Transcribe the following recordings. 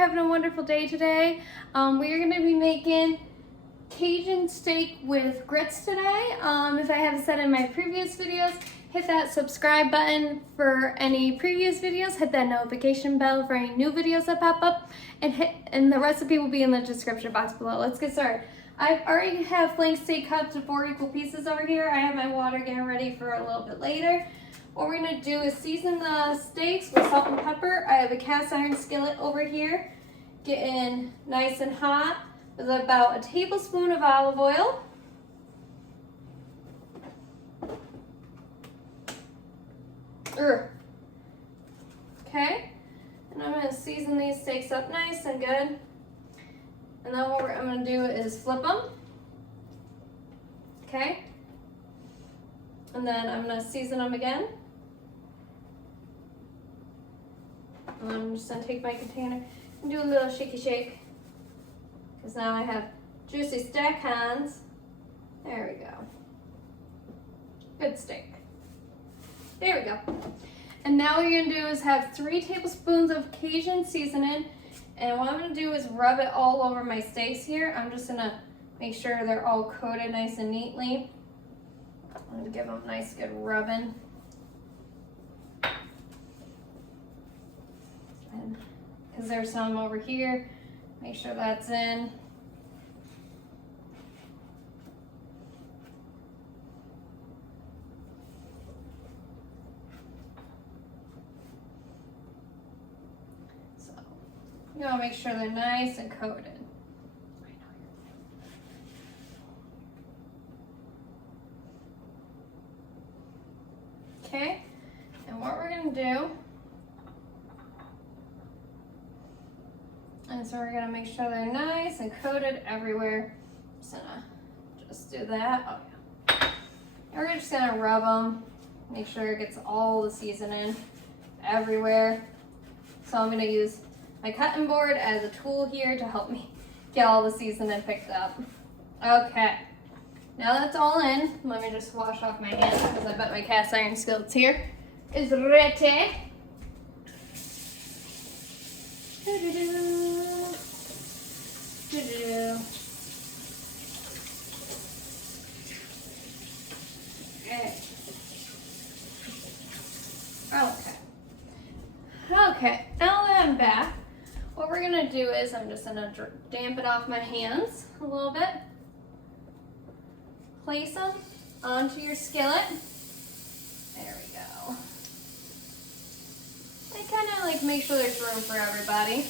having a wonderful day today. We are going to be making Cajun steak with grits today. If I haven't said in my previous videos, hit that subscribe button for any previous videos, hit that notification bell for any new videos that pop up, and the recipe will be in the description box below. Let's get started. I already have flank steak cut to 4 equal pieces over here. I have my water getting ready for a little bit later. What we're gonna do is season the steaks with salt and pepper. I have a cast iron skillet over here, getting nice and hot with about a tablespoon of olive oil. Okay, and I'm gonna season these steaks up nice and good. And then what I'm gonna do is flip them. Okay, and then I'm gonna season them again. And I'm just gonna take my container and do a little shaky shake, because now I have juicy steak hands. There we go. Good steak. There we go. And now what you're gonna do is have 3 tablespoons of Cajun seasoning. And what I'm gonna do is rub it all over my steaks here. I'm just gonna make sure they're all coated nice and neatly. I'm gonna give them a nice good rubbing. And because there's some over here, make sure that's in. So you want to make sure they're nice and coated. Okay, and what we're going to do is we're going to make sure they're nice and coated everywhere. Just gonna do that. Oh yeah. And we're just going to rub them, make sure it gets all the seasoning everywhere. So I'm going to use my cutting board as a tool here to help me get all the seasoning picked up. Okay. Now that's all in, let me just wash off my hands because I bet my cast iron skillet's here. Is ready. Okay, now that I'm back, what we're gonna do is I'm just gonna damp it off my hands a little bit. Place them onto your skillet. There we go. And kind of like make sure there's room for everybody.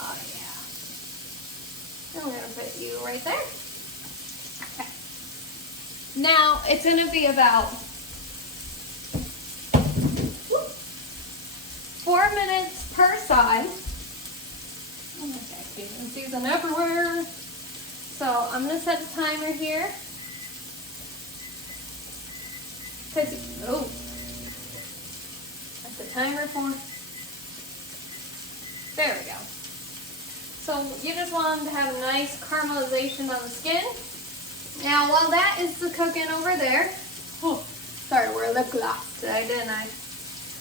Oh yeah. I'm gonna put you right there. Okay. Now it's gonna be about 4 minutes per side. Okay, season everywhere. So I'm gonna set a timer here. Oh, that's the timer for. There we go. So you just want them to have a nice caramelization on the skin. Now while that is cooking over there, oh, sorry, to wear lip gloss today, didn't I?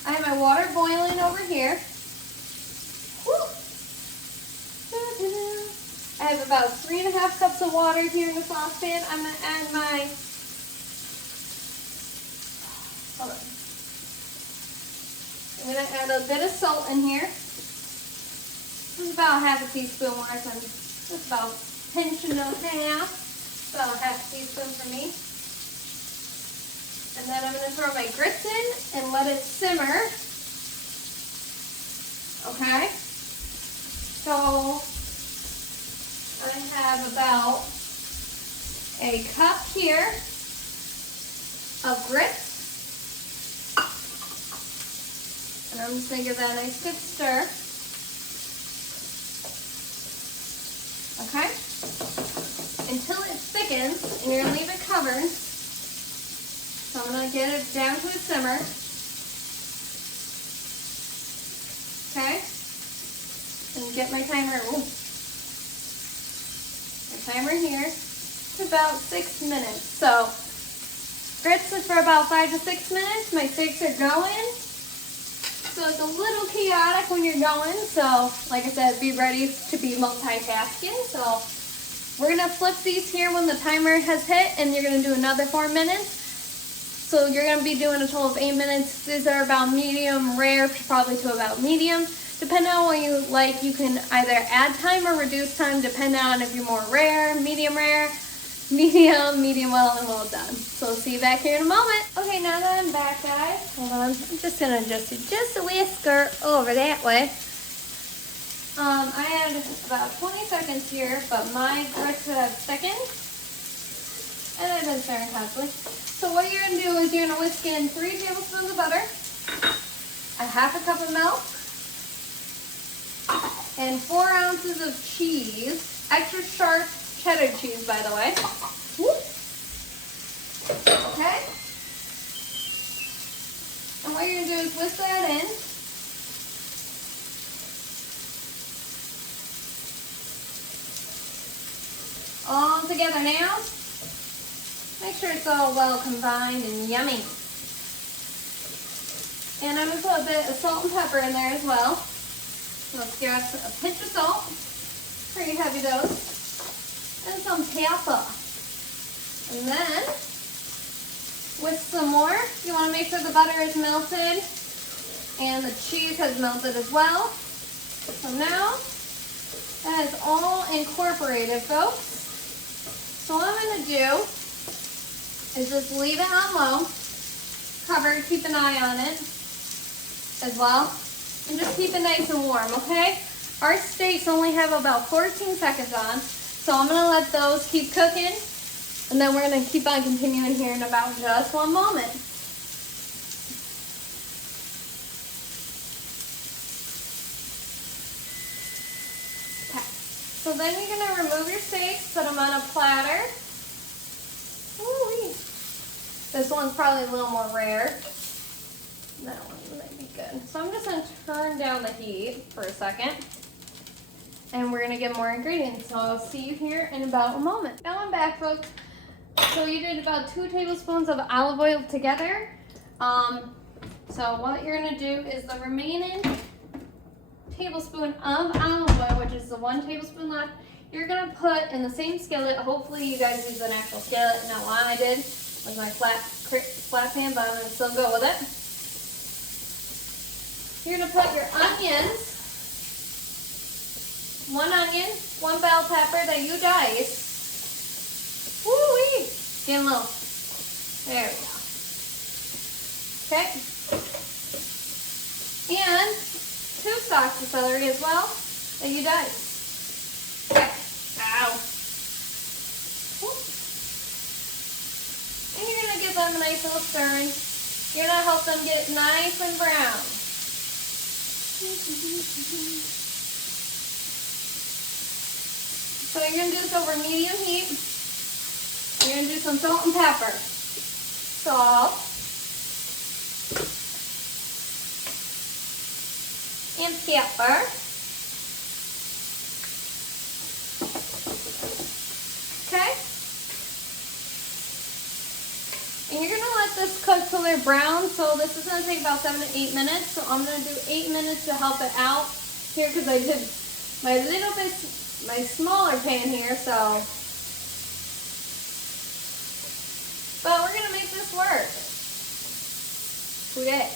I have my water boiling over here. Woo. I have about 3.5 cups of water here in the saucepan. I'm going to add my, hold on. I'm going to add a bit of salt in here. This is about 1/2 teaspoon worth, and just about pinch and a half. About 1/2 teaspoon for me. And then I'm going to throw my grits in and let it simmer. Okay? So I have about a cup here of grits. And I'm just going to give that a nice good stir. Okay? Until it thickens, and you're going to leave it covered. So I'm going to get it down to a simmer. Okay? And get my timer. Ooh. Timer here to about 6 minutes. So grits is for about 5 to 6 minutes. My steaks are going. So So it's a little chaotic when you're going. So like I said, be ready to be multitasking. So we're gonna flip these here when the timer has hit, and you're gonna do another 4 minutes. So you're gonna be doing a total of 8 minutes. These are about medium rare, probably to about medium. Depending on what you like, you can either add time or reduce time, depending on if you're more rare, medium, medium well, and well done. So see you back here in a moment. Okay, now that I'm back, guys, hold on. I'm just gonna adjust it just a whisker over that way. I had about 20 seconds here, but my grits have thickened, and I've been stirring constantly. So what you're gonna do is you're gonna whisk in 3 tablespoons of butter, a half a cup of milk, and 4 ounces of cheese, extra sharp cheddar cheese, by the way. Okay? And what you're gonna do is whisk that in. All together now. Make sure it's all well combined and yummy. And I'm gonna put a bit of salt and pepper in there as well. Let's get a pinch of salt, pretty heavy dose, and some pepper. And then, with some more, you want to make sure the butter is melted and the cheese has melted as well. So now, that is all incorporated, folks. So what I'm going to do is just leave it on low, cover, keep an eye on it as well. And just keep it nice and warm, okay? Our steaks only have about 14 seconds on, so I'm gonna let those keep cooking, and then we're gonna keep on continuing here in about just 1 moment. Okay, so then you're gonna remove your steaks, put them on a platter. Ooh-wee. This one's probably a little more rare. That one might be good. So I'm just going to turn down the heat for a second, and we're going to get more ingredients. So I'll see you here in about a moment. Now I'm back, folks. So you did about 2 tablespoons of olive oil together. So what you're going to do is the remaining tablespoon of olive oil, which is the 1 tablespoon left, you're going to put in the same skillet. Hopefully you guys use an actual skillet, not one I did with my flat pan, but I'm going to still go with it. You're going to put your onions, 1 onion, 1 bell pepper that you dice. Woo-wee! Getting low. There we go. Okay. And 2 stalks of celery as well that you dice. Okay. Ow. Woo. And you're going to give them a nice little stirring. You're going to help them get nice and brown. So you're going to do this over medium heat. You're going to do some salt and pepper. Salt. And pepper. Okay? And you're going to let this cook till they're brown. So this is going to take about 7 to 8 minutes. So I'm going to do 8 minutes to help it out here because I did my smaller pan here. So, but we're going to make this work today.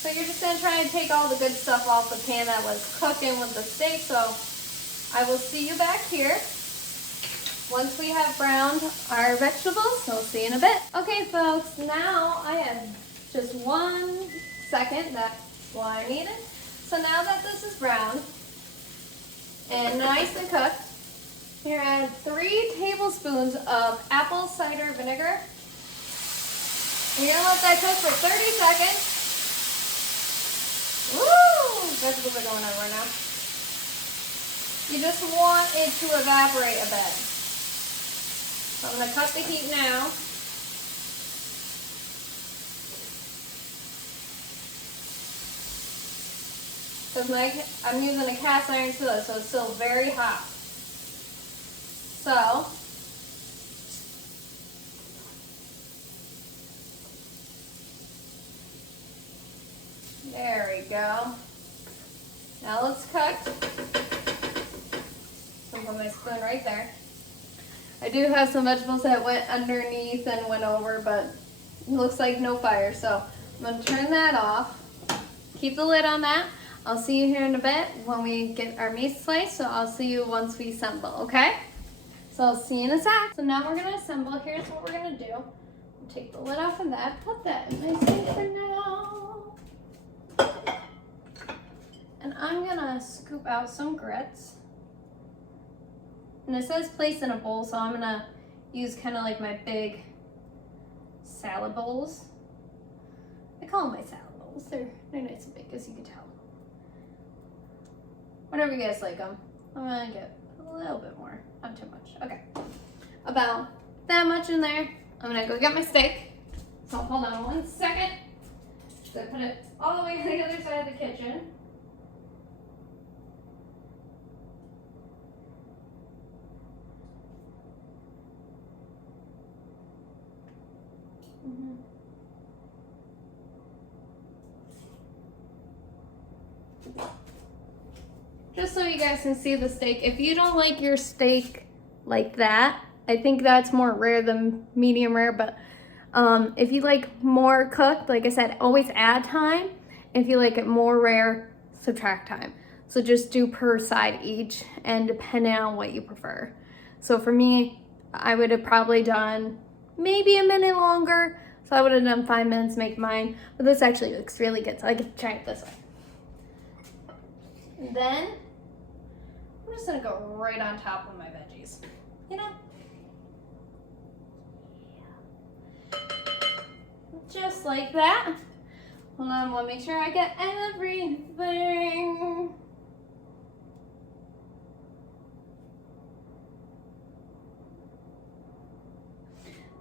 So you're just going to try and take all the good stuff off the pan that was cooking with the steak. So I will see you back here once we have browned our vegetables. So we'll see you in a bit. Okay, folks, now I have just 1 second. That's what I needed. So now that this is browned and nice and cooked, you're going to add 3 tablespoons of apple cider vinegar. And you're going to let that cook for 30 seconds. Woo! Vegetables are going everywhere now. You just want it to evaporate a bit. So I'm going to cut the heat now. Because I'm using a cast iron skillet, so it's still very hot. So, There we go. Now let's cook. I'll put my spoon right there. I do have some vegetables that went underneath and went over, but it looks like no fire, so I'm gonna turn that off. Keep the lid on that. I'll see you here in a bit when we get our meat sliced, so I'll see you once we assemble, okay? So I'll see you in a sec. So now we're gonna assemble. Here's what we're gonna do. Take the lid off of that, put that in my sink for now. And I'm gonna scoop out some grits. And it says place in a bowl, so I'm gonna use kind of like my big salad bowls. I call them my salad bowls. They're nice and big, as you can tell. Whatever you guys like them. I'm gonna get a little bit more, not too much. Okay, about that much in there. I'm gonna go get my steak. So hold on 1 second. So I put it all the way to the other side of the kitchen. Just so you guys can see the steak. If you don't like your steak like that, I think that's more rare than medium rare, but if you like more cooked, like I said, always add time. If you like it more rare, subtract time. So just do per side each, and depending on what you prefer. So for me, I would have probably done maybe a minute longer. So I would have done 5 minutes to make mine, but this actually looks really good. So I can try it this way. And then I'm just gonna go right on top of my veggies, you know? Just like that. Hold on, I wanna make sure I get everything.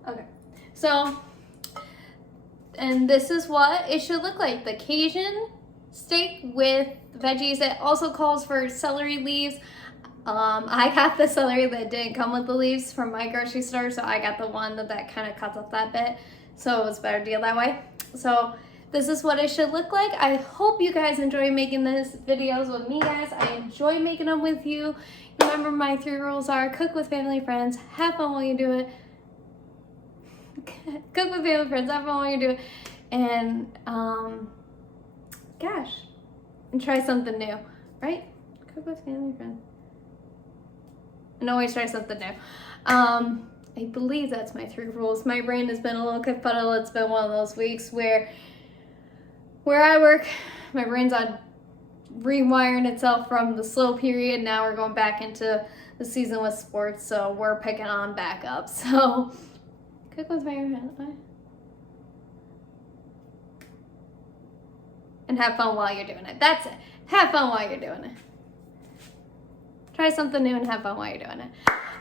Okay, so, and this is what it should look like. The Cajun steak with veggies. It also calls for celery leaves. I got the celery that didn't come with the leaves from my grocery store, so I got the one that kind of cuts off that bit, so it was a better deal that way. So this is what it should look like. I hope you guys enjoy making these videos with me, guys. I enjoy making them with you. Remember, my 3 rules are: cook with family, friends, have fun while you do it. Cook with family, friends, have fun while you do it, and gosh, and try something new, right? Cook with family, friends. And always try something new. I believe that's my 3 rules. My brain has been a little confuddled. It's been one of those weeks where I work, my brain's on rewiring itself from the slow period. Now we're going back into the season with sports, so we're picking on back up. So cook with family, friends. And have fun while you're doing it. That's it. Have fun while you're doing it. Try something new and have fun while you're doing it.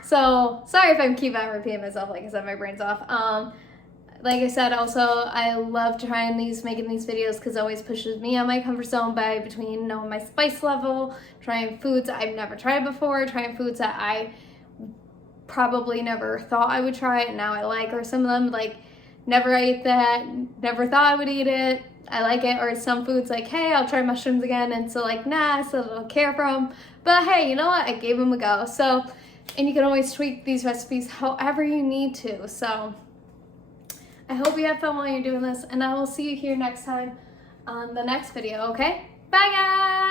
So, sorry if I keep on repeating myself. Like I said, my brain's off. Like I said, also, I love trying making these videos because it always pushes me out of my comfort zone by between knowing my spice level, trying foods I've never tried before, trying foods that I probably never thought I would try and now I like, or some of them, like, never ate that, never thought I would eat it, I like it, or some foods like, hey, I'll try mushrooms again, and so like, nah, I still don't care for them, but hey, you know what, I gave them a go. So, and you can always tweak these recipes however you need to. So I hope you have fun while you're doing this, and I will see you here next time on the next video, okay? Bye, guys!